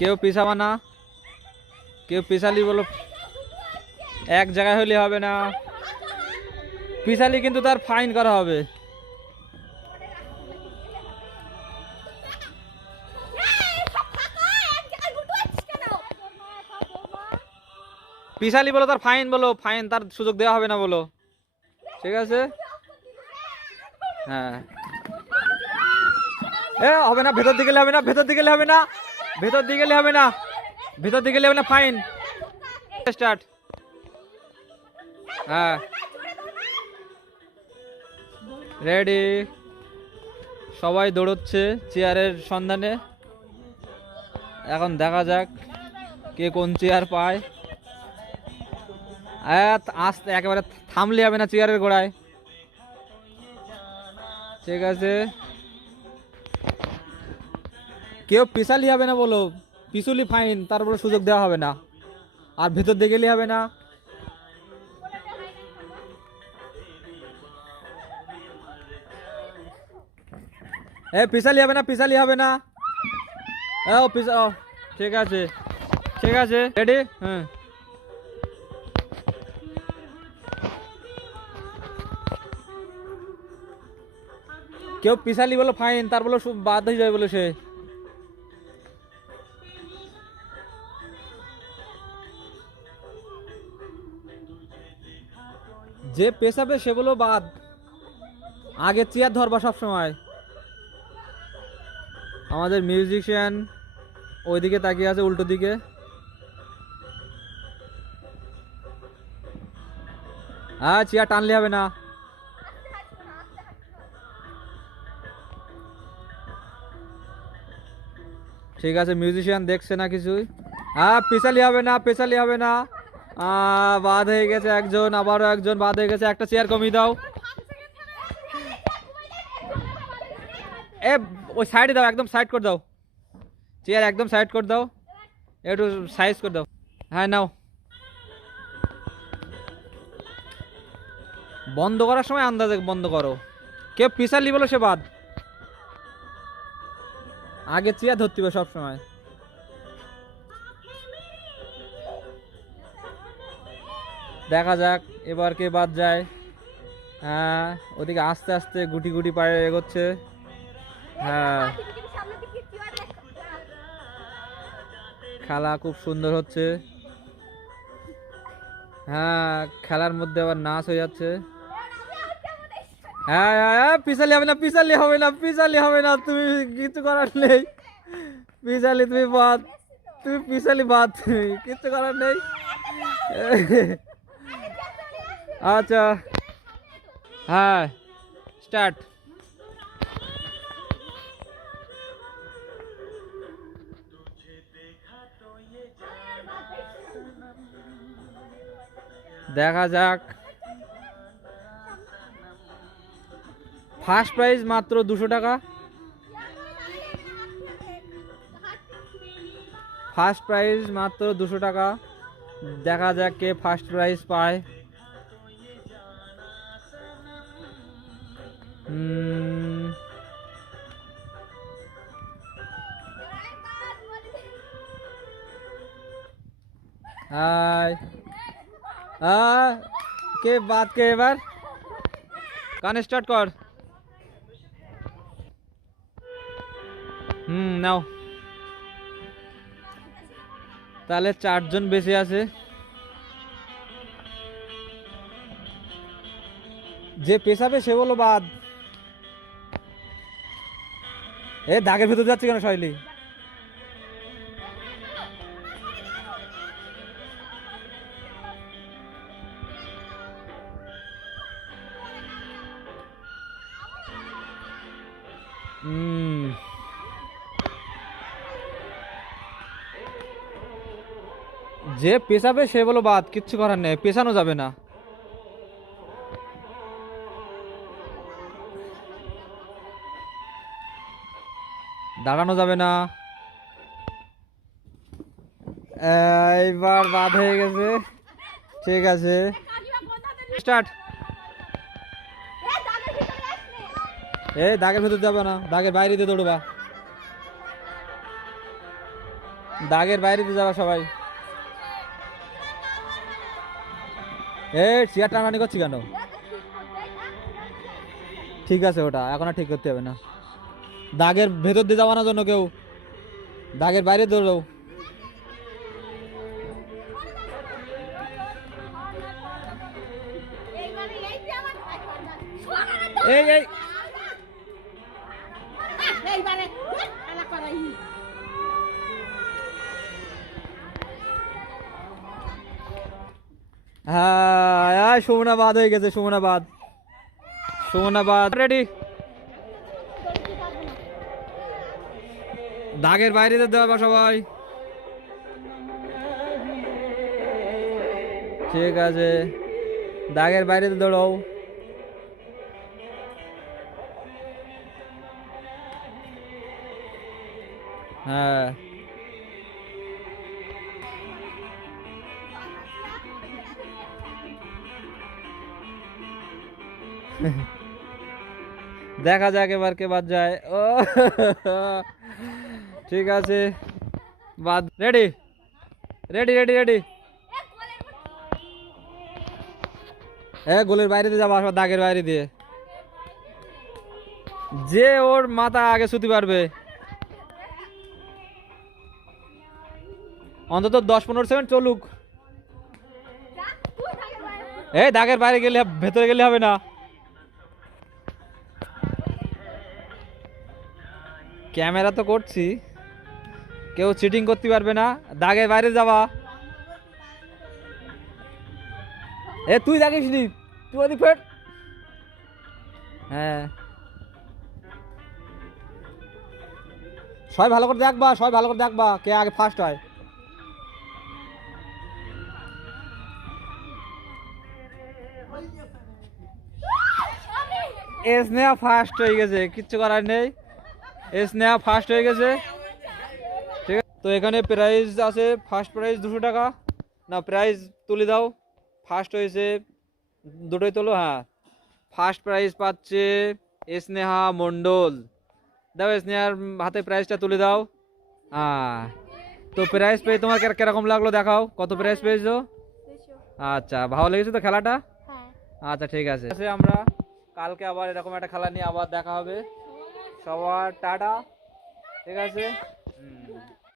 কেউ পিছাবা না, কেউ পিছালি বলো, এক জায়গায় হলে হবে না, পিছালি কিন্তু তার ফাইন করা হবে। পিছালি বলো তার ফাইন, বলো ফাইন, তার সুযোগ দেওয়া হবে না বলো, ঠিক আছে? হ্যাঁ এ হবে না, ভেতর দিকে গেলে হবে না, ভেতর দিকে গেলে হবে না, ভেতর দিকে গেলে হবে না, ভেতর দিকে গেলে হবে না, ফাইন। স্টার্ট। হ্যাঁ রেডি, সবাই দৌড়চ্ছে চেয়ারের সন্ধানে। এখন দেখা যাক কে কোন চেয়ার পায়। আস্তে একেবারে থামলে হবে না চেয়ারের গোড়ায়, ঠিক আছে? কেউ পিছালি হবে না বলো, পিছুলি ফাইন, তারপরে সুযোগ দেওয়া হবে না। আর ভেতর দিয়ে গেলে হবে না। এ পিছালি হবে না, পিছালি হবে না। ও পিছা, ও ঠিক আছে, ঠিক আছে রেডি। হ্যাঁ কেউ পিছালি বলো ফাইন, তার বলো বাদ হয়ে যাবে বলো সে। যে পেছাবে সে বলো বাদ, আগে চেয়ার ধরবা সব সময়। আমাদের মিউজিশিয়ান ওইদিকে তাকিয়ে আছে, উল্টো দিকে। হ্যাঁ চেয়ার টানলে হবে না। ঠিক আছে মিউজিশিয়ান দেখছে না কিছুই। হ্যাঁ পেছালি হবে না, পেছালি হবে না। বাদ হয়ে গেছে একজন, আবারও একজন বাদ হয়ে গেছে। একটা চেয়ার কমিয়ে দাও। এ ওই সাইডে দাও, একদম সাইড করে দাও, চেয়ার একদম সাইড করে দাও, একটু সাইজ করে দাও। হ্যাঁ নাও, বন্ধ করার সময় আন্দাজে বন্ধ করো। কেউ পিছালি বলো সে বাদ, আগে চেয়ার ধরতে হবে সব সময়। দেখা যাক এবার কে বাদ যায়। হ্যাঁ ওদিকে আস্তে আস্তে গুটি গুটি পায়ে এগোচ্ছে। হ্যাঁ খেলা খুব সুন্দর হচ্ছে। হ্যাঁ খেলার মধ্যে আবার নাচ হয়ে যাচ্ছে। হ্যাঁ হ্যাঁ পিছালি হবে না, পিছালি হবে না, পিছালি হবে না, তুমি কিছু করার নেই। পিছালি তুমি বাদ, তুমি পিছালি বাদ, তুমি কিছু করার নেই। আচ্ছা হ্যাঁ স্টার্ট। দেখা যাক, ফার্স্ট প্রাইজ মাত্র 200 টাকা, ফার্স্ট প্রাইজ মাত্র 200 টাকা। দেখা যাক কে ফার্স্ট প্রাইজ পায়। কে বাদ, কে এবার গান স্টার্ট কর। নাও তাহলে 4 জন বেঁচে আছে। যে পেছাবে সে বলো বাদ। এ দাগের ভেতর যাচ্ছে কেন শৈলী? যে পেছাবে সে বলো বাদ, কিচ্ছু করার নেই, পেছানো যাবে না। দাঁড়ানো যাবে না। এইবার বাদ হয়ে গেছে, ঠিক আছে স্টার্ট। দাগের ভেতর যাবে না, দাগের বাইরে দিয়ে দৌড়বা। দাগের বাইরে দিয়ে যাবা সবাই। চেয়ার টানাটানি করছি কেন? ঠিক আছে, ওটা এখন আর ঠিক করতে হবে না। দাগের ভেতর দিয়ে যাওয়া না জন্য কেউ, দাগের বাইরে দৌড়ো। এই এই হ্যাঁ, সুমনাবাদ হয়ে গেছে, সুমনাবাদ। সুমনাবাদ রেডি। দাগের বাইরে দেওয়া সবাই। ঠিক আছে, দাগের বাইরে দৌড়াও। হ্যাঁ, দেখা যাক এবার কে বাদ যায়। ও ঠিক আছে, বাদ। Ready ready ready ready. হ্যাঁ, গোলের বাইরে দিয়ে যাবো, আসবার দাগের বাইরে দিয়ে। যে ওর মাথা আগে ছুটি পারবে, অন্তত 10-15 সেকেন্ড চলুক। এই দাগের বাইরে গেলে, ভেতরে গেলে হবে না। ক্যামেরা তো করছি, কেউ চিটিং করতে পারবে না। দাগের বাইরে যাবা। তুই দাগিস নি, তুই ওদিক ফের। হ্যাঁ, সবাই ভালো করে দেখবা, সবাই ভালো করে দেখবা কে আগে ফার্স্ট হয়। স্নেহা ফার্স্ট হয়ে গেছে, কিচ্ছু করার নেই। স্নেহা ফার্স্ট হয়ে গেছে। ঠিক আছে, তো এখানে প্রাইজ আছে। ফার্স্ট প্রাইজ 200 টাকা। না, প্রাইজ তুলে দাও। ফার্স্ট হয়েছে, দুটোই তোলো। হ্যাঁ, ফার্স্ট প্রাইজ পাচ্ছে স্নেহা মণ্ডল। দাও, স্নেহার হাতে প্রাইজটা তুলে দাও। হ্যাঁ, তো প্রাইজ পেয়ে তোমার কিরকম লাগলো দেখাও, কত প্রাইজ পেয়েছো? আচ্ছা, ভালো লেগেছে তো খেলাটা? আচ্ছা, ঠিক আছে। আমরা কালকে আবার এরকম একটা খেলা নিয়ে আবার দেখা হবে। সবার টাটা। ঠিক আছে।